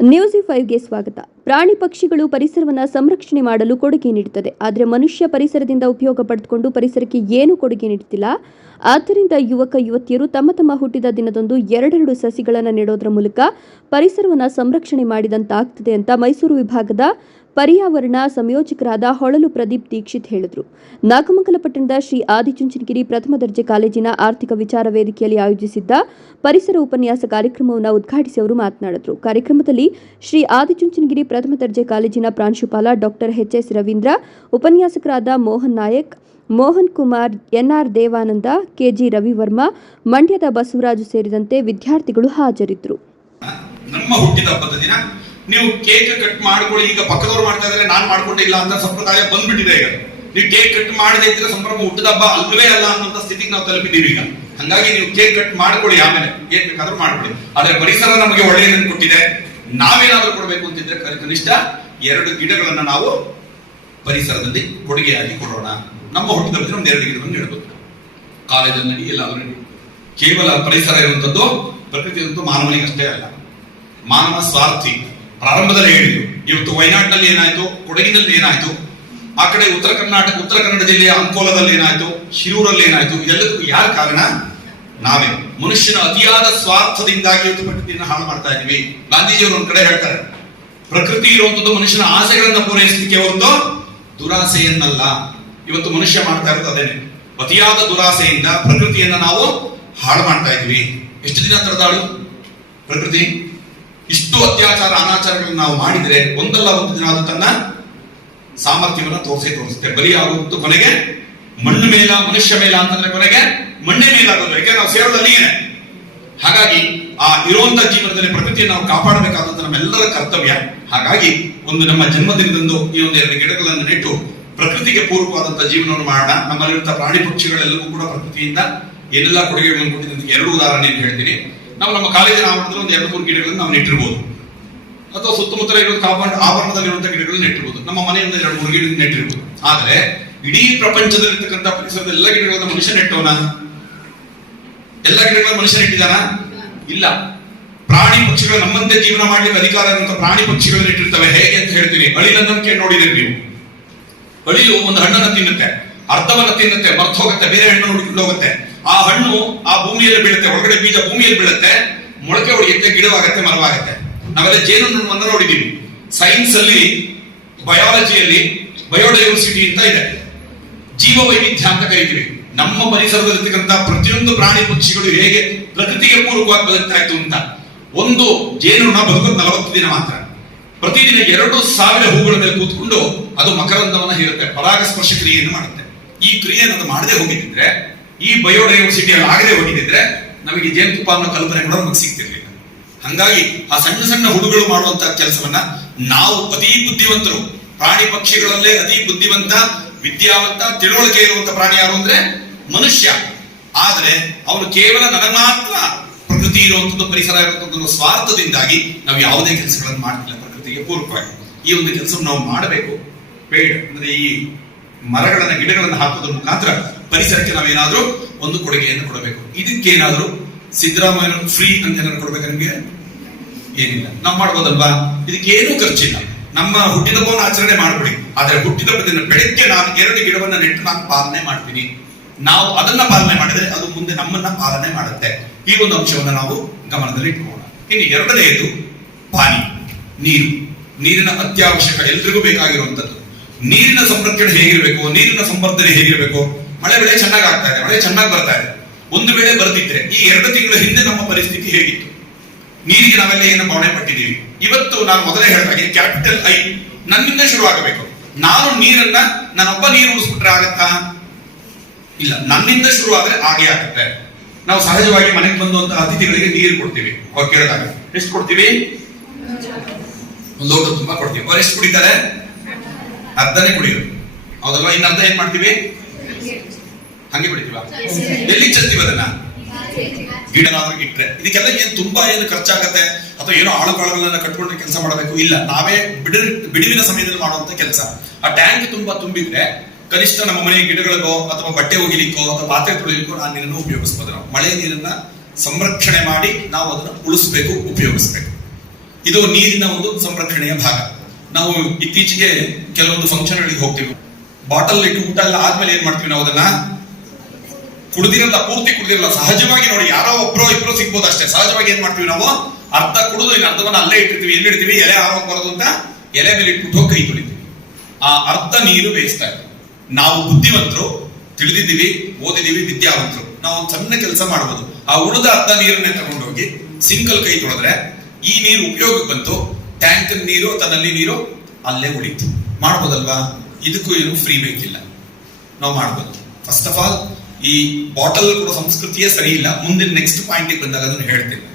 ನ್ಯೂಸ್5ಗೆ ಸ್ವಾಗತ. ಪ್ರಾಣಿ ಪಕ್ಷಿಗಳು ಪರಿಸರವನ್ನು ಸಂರಕ್ಷಣೆ ಮಾಡಲು ಕೊಡುಗೆ ನೀಡುತ್ತದೆ. ಆದರೆ ಮನುಷ್ಯ ಪರಿಸರದಿಂದ ಉಪಯೋಗ ಪಡೆದುಕೊಂಡು ಪರಿಸರಕ್ಕೆ ಏನು ಕೊಡುಗೆ ನೀಡುತ್ತಿಲ್ಲ. ಆದ್ದರಿಂದ ಯುವಕ ಯುವತಿಯರು ತಮ್ಮ ಹುಟ್ಟಿದ ದಿನದಂದು 2 ಸಸಿಗಳನ್ನು ನೆಡೋದರ ಮೂಲಕ ಪರಿಸರವನ್ನು ಸಂರಕ್ಷಣೆ ಮಾಡಿದಂತಾಗ್ತದೆ ಅಂತ ಮೈಸೂರು ವಿಭಾಗದ ಪರ್ಯಾವರಣ ಸಂಯೋಜಕರಾದ ಹೊಳಲು ಪ್ರದೀಪ್ ದೀಕ್ಷಿತ್ ಹೇಳಿದರು. ನಾಗಮಂಗಲ ಪಟ್ಟಣದ ಶ್ರೀ ಆದಿಚುಂಚನಗಿರಿ ಪ್ರಥಮ ದರ್ಜೆ ಕಾಲೇಜಿನ ಆರ್ಥಿಕ ವಿಚಾರ ವೇದಿಕೆಯಲ್ಲಿ ಆಯೋಜಿಸಿದ್ದ ಪರಿಸರ ಉಪನ್ಯಾಸ ಕಾರ್ಯಕ್ರಮವನ್ನು ಉದ್ಘಾಟಿಸಿ ಅವರು ಮಾತನಾಡಿದರು. ಕಾರ್ಯಕ್ರಮದಲ್ಲಿ ಶ್ರೀ ಆದಿಚುಂಚನಗಿರಿ ಪ್ರಥಮ ದರ್ಜೆ ಕಾಲೇಜಿನ ಪ್ರಾಂಶುಪಾಲ ಡಾಕ್ಟರ್ ಎಚ್.ಎಸ್. ರವೀಂದ್ರ, ಉಪನ್ಯಾಸಕರಾದ ಮೋಹನ್ ನಾಯಕ್, ಮೋಹನ್ ಕುಮಾರ್, ಎನ್.ಆರ್. ದೇವಾನಂದ, ಕೆ.ಜಿ. ರವಿವರ್ಮ, ಮಂಡ್ಯದ ಬಸವರಾಜು ಸೇರಿದಂತೆ ವಿದ್ಯಾರ್ಥಿಗಳು ಹಾಜರಿದ್ದರು. ನಮ್ಮ ಹುಟ್ಟಿದ ಹಬ್ಬದ ದಿನ ನೀವು ಕೇಕ್ ಕಟ್ ಮಾಡ್ಕೊಳ್ಳಿ, ಈಗ ಪಕ್ಕದವ್ರು ಮಾಡ್ತಾ ಇದ್ದಾರೆ ನಾನು ಮಾಡ್ಕೊಂಡಿಲ್ಲ ಅಂತ ಸಂಪ್ರದಾಯ ಬಂದ್ಬಿಟ್ಟಿದೆ. ಈಗ ನೀವು ಕೇಕ್ ಕಟ್ ಮಾಡದೇ ಇದ್ರೆ ಸಂಭ್ರಮ ಹುಟ್ಟಿದ ಹಬ್ಬ ಅಲ್ವೇ ಅಲ್ಲ ಅನ್ನೋಂಥ ಸ್ಥಿತಿಗೆ ನಾವು ತಲುಪಿದ್ದೀವಿ ಈಗ. ಹಂಗಾಗಿ ನೀವು ಕೇಕ್ ಕಟ್ ಮಾಡ್ಕೊಳ್ಳಿ, ಆಮೇಲೆ ಏನ್ ಬೇಕಾದ್ರೂ ಮಾಡ್ಕೊಳ್ಳಿ. ಆದ್ರೆ ಪರಿಸರ ನಮಗೆ ಒಳ್ಳೆಯದನ್ನು ಕೊಟ್ಟಿದೆ. ನಾವೇನಾದ್ರೂ ಕೊಡಬೇಕು ಅಂತಿದ್ರೆ ಕನಿಷ್ಠ 2 ಗಿಡಗಳನ್ನ ನಾವು ಪರಿಸರದಲ್ಲಿ ಕೊಡುಗೆಯಾಗಿ ಕೊಡೋಣ. ನಮ್ಮ ಹುಟ್ಟಿದ ಹಬ್ಬದ ಒಂದು 2 ಗಿಡವನ್ನು ನೆಡಬಹುದು. ಕಾಲೇಜಲ್ಲಿ ಎಲ್ಲಾದ್ರೂ ಕೇವಲ ಪರಿಸರ ಇರುವಂತದ್ದು ಪ್ರಕೃತಿ ಇರುವಂತದ್ದು ಮಾನವನಿಗಷ್ಟೇ ಅಲ್ಲ, ಮಾನವ ಸ್ವಾರ್ಥಿ. ಪ್ರಾರಂಭದಲ್ಲಿ ಹೇಳಿದ್ರು. ಇವತ್ತು ವಯನಾಡಿನಲ್ಲಿ ಏನಾಯ್ತು, ಕೊಡಗಿನಲ್ಲಿ ಏನಾಯ್ತು, ಆ ಕಡೆ ಉತ್ತರ ಕನ್ನಡ ಜಿಲ್ಲೆಯ ಅಂಕೋಲದಲ್ಲಿ ಏನಾಯ್ತು, ಶಿರೂರಲ್ಲಿ ಏನಾಯ್ತು, ಇದೆಲ್ಲದಕ್ಕೂ ಯಾರ ಕಾರಣ? ನಾವೇ. ಮನುಷ್ಯನ ಅತಿಯಾದ ಸ್ವಾರ್ಥದಿಂದಾಗಿ ಇವತ್ತು ಪ್ರಕೃತಿಯನ್ನು ಹಾಳು ಮಾಡ್ತಾ ಇದ್ದೀವಿ. ಗಾಂಧೀಜಿಯವರು ಒಂದ್ ಕಡೆ ಹೇಳ್ತಾರೆ, ಪ್ರಕೃತಿ ಇರುವಂತದ್ದು ಮನುಷ್ಯನ ಆಸೆಗಳನ್ನ ಪೂರೈಸಲಿಕ್ಕೆ ಹೊರತು ದುರಾಸೆಯನ್ನಲ್ಲ. ಇವತ್ತು ಮನುಷ್ಯ ಮಾಡ್ತಾ ಇರೋದು ಅದೇನೆ. ಅತಿಯಾದ ದುರಾಸೆಯಿಂದ ಪ್ರಕೃತಿಯನ್ನ ನಾವು ಹಾಳು ಮಾಡ್ತಾ ಇದ್ವಿ. ಎಷ್ಟು ದಿನ ತಡೆದಾಳು ಪ್ರಕೃತಿ? ಇಷ್ಟು ಅತ್ಯಾಚಾರ ಅನಾಚಾರಗಳನ್ನು ನಾವು ಮಾಡಿದ್ರೆ ಒಂದಲ್ಲ ಒಂದು ದಿನ ಅದು ತನ್ನ ಸಾಮರ್ಥ್ಯವನ್ನು ತೋರಿಸುತ್ತೆ. ಬಲಿಯಾಗುವುದು ಕೊನೆಗೆ ಮಣ್ಣು ಮೇಲ, ಮನುಷ್ಯ ಮೇಲ ಅಂತಂದ್ರೆ ಕೊನೆಗೆ ಮಣ್ಣೆ ಮೇಲಾಗೋದು. ಯಾಕೆ ನಾವು ಸೇರೋದಲ್ಲಿಯೇ. ಹಾಗಾಗಿ ಆ ಇರುವಂತ ಜೀವನದಲ್ಲಿ ಪ್ರಕೃತಿಯನ್ನು ನಾವು ಕಾಪಾಡಬೇಕಾದಂತ ನಮ್ಮೆಲ್ಲರ ಕರ್ತವ್ಯ. ಹಾಗಾಗಿ ಒಂದು ನಮ್ಮ ಜನ್ಮದಿನದಂದು ಈ ಒಂದು 2 ಗಿಡಗಳನ್ನು ನೆಟ್ಟು ಪ್ರಕೃತಿಗೆ ಪೂರಕವಾದಂತಹ ಜೀವನವನ್ನು ಮಾಡೋಣ. ನಮ್ಮಲ್ಲಿರುವಂತಹ ಪ್ರಾಣಿ ಪಕ್ಷಿಗಳೆಲ್ಲವೂ ಕೂಡ ಪ್ರಕೃತಿಯಿಂದ ಏನೆಲ್ಲ ಕೊಡುಗೆಗಳನ್ನು ಕೊಟ್ಟಿದ್ದಂತ 2 ಉದಾಹರಣೆಯನ್ನು ಹೇಳ್ತೀನಿ. ನಾವು ನಮ್ಮ ಕಾಲೇಜಿನ ಆವರಣದಲ್ಲಿ ಒಂದು 2-3 ಗಿಡಗಳನ್ನು ನಾವು ನೆಟ್ಟಿರ್ಬೋದು, ಅಥವಾ ಸುತ್ತಮುತ್ತಲ ಇರೋ ಕಾಂಪೌಂಡ್ ಆವರಣದಲ್ಲಿರುವಂತಹ ಗಿಡಗಳನ್ನು ನೆಟ್ಟಿರ್ಬೋದು, ನಮ್ಮ ಮನೆಯಿಂದ 2-3 ಗಿಡ ನೆಟ್ಟಿರ್ಬೋದು. ಆದ್ರೆ ಇಡೀ ಪ್ರಪಂಚದಲ್ಲಿರ್ತಕ್ಕಂಥ ಪರಿಸರದ ಎಲ್ಲ ಗಿಡಗಳನ್ನ ಮನುಷ್ಯ ನೆಟ್ಟವನ? ಎಲ್ಲ ಗಿಡಗಳನ್ನ ಮನುಷ್ಯ ನೆಟ್ಟಿದಾನ? ಇಲ್ಲ. ಪ್ರಾಣಿ ಪಕ್ಷಿಗಳು ನಮ್ಮಂತೆ ಜೀವನ ಮಾಡ್ಲಿಕ್ಕೆ ಅಧಿಕಾರ ಇರುವಂತಹ ಪ್ರಾಣಿ ಪಕ್ಷಿಗಳು ನೆಟ್ಟಿರ್ತವೆ. ಹೇಗೆ ಅಂತ ಹೇಳ್ತೀನಿ. ಅಳಿಲನ್ನು ಕೇಳಿ ನೋಡಿದ್ರಿ ನೀವು? ಅಳಿಲು ಒಂದು ಹಣ್ಣನ್ನ ತಿನ್ನುತ್ತೆ, ಅರ್ಧವನ್ನ ತಿನ್ನುತ್ತೆ, ಮರ್ತು ಹೋಗುತ್ತೆ, ಬೇರೆ ಹಣ್ಣು ನೋಡಿಕೊಂಡು ಹೋಗುತ್ತೆ. ಆ ಹಣ್ಣು ಆ ಭೂಮಿಯಲ್ಲಿ ಬೀಳುತ್ತೆ, ಒಳಗಡೆ ಬೀಜ ಭೂಮಿಯಲ್ಲಿ ಬೀಳುತ್ತೆ, ಮೊಳಕೆ ಹೊಡೆಯುತ್ತೆ, ಗಿಡವಾಗತ್ತೆ, ಮರವಾಗತ್ತೆ. ನಾವೆಲ್ಲ ಜೇನುನೊಣವನ್ನು ನೋಡಿದ್ದೀವಿ. ಸೈನ್ಸ್ ಅಲ್ಲಿ, ಬಯಾಲಜಿಯಲ್ಲಿ ಬಯೋಡೈವರ್ಸಿಟಿ ಅಂತ ಇದೆ, ಜೀವ ವೈವಿಧ್ಯ ಅಂತ ಕರಿತೀವಿ. ನಮ್ಮ ಪರಿಸರದಲ್ಲಿರ್ತಕ್ಕಂಥ ಪ್ರತಿಯೊಂದು ಪ್ರಾಣಿ ಪಕ್ಷಿಗಳು ಹೇಗೆ ಪ್ರಕೃತಿಗೆ ಪೂರಕವಾಗಿ ಬದುಕ್ತಾ ಇತ್ತು ಅಂತ. ಒಂದು ಜೇನುನೊಣ ಬದುಕೋದು 40 ದಿನ ಮಾತ್ರ. ಪ್ರತಿದಿನ 2,000 ಹೂಗಳ ಮೇಲೆ ಕೂತ್ಕೊಂಡು ಅದು ಮಕರಂದವನ್ನ ಹೀರುತ್ತೆ, ಪರಾಗಸ್ಪರ್ಶ ಕ್ರಿಯೆಯನ್ನು ಮಾಡುತ್ತೆ. ಈ ಕ್ರಿಯೆಯನ್ನು ಅದು ಮಾಡದೆ ಹೋಗಿದ್ರೆ, ಈ ಬಯೋಡೈವರ್ಸಿಟಿ ಅಲ್ಲಿ ಆಗದೆ ಹೋಗಿದ್ರೆ ನಮಗೆ ಜೇನುತುಪ್ಪ ಅನ್ನೋ ಕಲ್ಪನೆ ಕೂಡ ನಮಗೆ ಸಿಗ್ತಿರ್ಲಿಲ್ಲ. ಹಂಗಾಗಿ ಆ ಸಣ್ಣ ಸಣ್ಣ ಹುಡುಗಳು ಮಾಡುವಂತಹ ಕೆಲಸವನ್ನ ನಾವು, ಅತಿ ಬುದ್ಧಿವಂತರು, ಪ್ರಾಣಿ ಪಕ್ಷಿಗಳಲ್ಲೇ ಅತಿ ಬುದ್ಧಿವಂತ, ವಿದ್ಯಾವಂತ, ತಿಳುವಳಿಕೆ ಇರುವಂತ ಪ್ರಾಣಿ ಯಾರು ಅಂದ್ರೆ ಮನುಷ್ಯ. ಆದ್ರೆ ಅವನು ಕೇವಲ ನನಗೆ ಮಾತ್ರ ಪ್ರಕೃತಿ ಇರುವಂತದ್ದು, ಪರಿಸರ ಇರುವಂತದ್ದು ಸ್ವಾರ್ಥದಿಂದಾಗಿ ನಾವು ಯಾವುದೇ ಕೆಲಸಗಳನ್ನು ಮಾಡ್ತಿಲ್ಲ ಪ್ರಕೃತಿಗೆ ಪೂರಕವಾಗಿ. ಈ ಒಂದು ಕೆಲಸವನ್ನು ನಾವು ಮಾಡಬೇಕು. ಬೇಡ ಅಂದ್ರೆ ಈ ಮರಗಳನ್ನ, ಗಿಡಗಳನ್ನು ಹಾಕೋದ್ರ ಮುಖಾಂತರ ಪರಿಸರಕ್ಕೆ ನಾವೇನಾದ್ರೂ ಒಂದು ಕೊಡುಗೆಯನ್ನು ಕೊಡಬೇಕು. ಇದಕ್ಕೇನಾದ್ರೂ ಸಿದ್ದರಾಮಯ್ಯ ಫ್ರೀ ಅಂತ ಏನಾದ್ರು ಕೊಡ್ಬೇಕು? ನಿಮ್ಗೆ ಏನಿಲ್ಲ, ನಾವು ಮಾಡ್ಬೋದಲ್ವಾ? ಇದಕ್ಕೇನು ಖರ್ಚಿಲ್ಲ. ನಮ್ಮ ಹುಟ್ಟಿದಬ್ಬವನ್ನು ಆಚರಣೆ ಮಾಡ್ಬಿಡಿ. ಆದ್ರೆ ಹುಟ್ಟಿದಬ್ಬ ದಿನ ಬೆಳಗ್ಗೆ ನಾನು 2 ಗಿಡವನ್ನ ನೆಟ್ಟು ನಾನು ಪಾಲನೆ ಮಾಡ್ತೀನಿ. ನಾವು ಅದನ್ನ ಪಾಲನೆ ಮಾಡಿದ್ರೆ ಅದು ಮುಂದೆ ನಮ್ಮನ್ನ ಪಾಲನೆ ಮಾಡುತ್ತೆ. ಈ ಒಂದು ಅಂಶವನ್ನ ನಾವು ಗಮನದಲ್ಲಿ ಇಟ್ಕೊಳ್ಳೋಣ. ಇನ್ನು 2ನೇದು ಪಾನಿ, ನೀರು. ನೀರಿನ ಅತ್ಯವಶ್ಯಕ, ಎಲ್ರಿಗೂ ಬೇಕಾಗಿರುವಂತದ್ದು. ನೀರಿನ ಸಂರಕ್ಷಣೆ ಹೇಗಿರಬೇಕು, ನೀರಿನ ಸಂವರ್ಧನೆ ಹೇಗಿರಬೇಕು? ಮಳೆ ಬೆಳೆ ಚೆನ್ನಾಗಿ ಆಗ್ತಾ ಇದೆ, ಮಳೆ ಚೆನ್ನಾಗಿ ಬರ್ತಾ ಇದೆ. ಒಂದು ವೇಳೆ ಬರ್ತಿದ್ರೆ ಈ 2 ತಿಂಗಳ ಹಿಂದೆ ನಮ್ಮ ಪರಿಸ್ಥಿತಿ ಹೇಗಿತ್ತು? ನೀರಿಗೆ ನಾವೆಲ್ಲ ಏನು ಭಾವನೆ ಪಟ್ಟಿದ್ದೀವಿ. ಇವತ್ತು ನಾನು ಮೊದಲೇ ಹೇಳಿದಾಗೆ ಕ್ಯಾಪಿಟಲ್ ಐ ನನ್ನಿಂದ ಶುರುವಾಗಬೇಕು. ನಾನು ನೀರನ್ನ ನಾನೊಬ್ಬ ನೀರು ಉಳಿಸ್ಬಿಟ್ರೆ ಆಗತ್ತಾ? ಇಲ್ಲ, ನನ್ನಿಂದ ಶುರುವಾದ್ರೆ ಹಾಗೆ ಆಗುತ್ತೆ. ನಾವು ಸಹಜವಾಗಿ ಮನೆಗೆ ಬಂದಂತ ಅತಿಥಿಗಳಿಗೆ ನೀರು ಕೊಡ್ತೀವಿ. ಅವ್ರು ಕೇಳಿದಾಗ ಎಷ್ಟು ಕೊಡ್ತೀವಿ? 1 ಲೋಟ ತುಂಬಾ ಕೊಡ್ತೀವಿ. ಅವ್ರು ಎಷ್ಟು ಕುಡಿತಾರೆ? ಅರ್ಧನೇ ಕುಡಿಯೋದು, ಹೌದಲ್ವಾ? ಇನ್ನು ಅರ್ಧ ಏನ್ ಮಾಡ್ತೀವಿ? ಹಂಗೆ ಬಿಡ್ತೀವ? ಎಲ್ಲಿ ಚೆಲ್ತೀವಿ ಅದನ್ನ? ಗಿಡನಾದ್ರೂ ಇಟ್ರೆ. ಇದಕ್ಕೆಲ್ಲ ಏನ್ ತುಂಬಾ ಏನು ಖರ್ಚಾಗತ್ತೆ ಅಥವಾ ಏನೋ ಆಳುಗಳನ್ನ ಕಟ್ಕೊಂಡು ಕೆಲಸ ಮಾಡಬೇಕು? ಇಲ್ಲ, ನಾವೇ ಬಿಡುವಿನ ಸಮಯದಲ್ಲಿ ಮಾಡುವಂತ ಕೆಲಸ. ಆ ಟ್ಯಾಂಕ್ ತುಂಬಾ ತುಂಬಿದ್ರೆ ಕನಿಷ್ಠ ನಮ್ಮ ಮನೆಯ ಗಿಡಗಳಿಗೋ ಅಥವಾ ಬಟ್ಟೆ ಒಗಿಲಿಕ್ಕೋ ಅಥವಾ ಪಾತ್ರೆ ತೊಳಿಲಿಕ್ಕೋ ಆ ನೀರನ್ನು ಉಪಯೋಗಿಸಬಹುದು. ನಾವು ಮಳೆ ನೀರನ್ನ ಸಂರಕ್ಷಣೆ ಮಾಡಿ ನಾವು ಅದನ್ನು ಉಳಿಸ್ಬೇಕು, ಉಪಯೋಗಿಸ್ಬೇಕು. ಇದು ನೀರಿನ ಒಂದು ಸಂರಕ್ಷಣೆಯ ಭಾಗ. ನಾವು ಇತ್ತೀಚೆಗೆ ಕೆಲವೊಂದು ಫಂಕ್ಷನ್ಗಳಿಗೆ ಹೋಗ್ತೀವಿ, ಬಾಟಲ್ ಇಟ್ಟು ಊಟ ಎಲ್ಲ ಆದ್ಮೇಲೆ ಏನ್ ಮಾಡ್ತೀವಿ, ನಾವು ಅದನ್ನ ಕುಡ್ದಿರಲ್ಲ, ಪೂರ್ತಿ ಕುಡ್ದಿರಲ್ಲ, ಸಹಜವಾಗಿ ನೋಡಿ ಯಾರೋ ಒಬ್ರೋ ಇಬ್ರು ಸಿಗ್ಬೋದು ಅಷ್ಟೇ. ಸಹಜವಾಗಿ ಏನ್ ಮಾಡ್ತೀವಿ ನಾವು, ಅರ್ಧ ಕುಡಿದು ಇನ್ನು ಅರ್ಧವನ್ನ ಅಲ್ಲೇ ಇಟ್ಟಿರ್ತೀವಿ. ಎಲ್ಲಿಡ್ತೀವಿ, ಎಲೆ ಆರೋಗ್ಯ ಬರೋದು ಅಂತ ಎಲೆ ಮೇಲೆ ಇಟ್ಬಿಟ್ಟು ಹೋಗಿ ಕೈ ತೊಳಿತೀವಿ. ಆ ಅರ್ಧ ನೀರು ಬೇಯಿಸ್ತಾ ಇದ್ದೀವಿ. ನಾವು ಬುದ್ಧಿವಂತರು, ತಿಳಿದಿದ್ದೀವಿ, ಓದಿದೀವಿ, ವಿದ್ಯಾವಂತರು, ನಾವು ಒಂದು ಸಣ್ಣ ಕೆಲಸ ಮಾಡಬಹುದು. ಆ ಉಳಿದ ಅರ್ಧ ನೀರನ್ನೇ ತಗೊಂಡೋಗಿ ಸಿಂಕಲ್ ಕೈ ತೊಳೆದ್ರೆ ಈ ನೀರು ಉಪಯೋಗಕ್ಕೆ ಬಂತು, ಟ್ಯಾಂಕ್ ನೀರು ತನ್ನಲ್ಲಿ ನೀರು ಅಲ್ಲೇ ಉಳಿತು. ಮಾಡ್ಬೋದಲ್ವಾ? ಇದಕ್ಕೂ ಏನು ಫ್ರೀ ಬೇಕಿಲ್ಲ, ನಾವು ಮಾಡ್ಬೋದು. ಫಸ್ಟ್ ಆಫ್ ಆಲ್ ಈ ಬಾಟಲ್ ಕೊಡೋ ಸಂಸ್ಕೃತಿಯೇ ಸರಿ ಇಲ್ಲ. ಮುಂದಿನ ನೆಕ್ಸ್ಟ್ ಪಾಯಿಂಟ್ ಬಂದಾಗ ಅದನ್ನು ಹೇಳ್ತೇನೆ.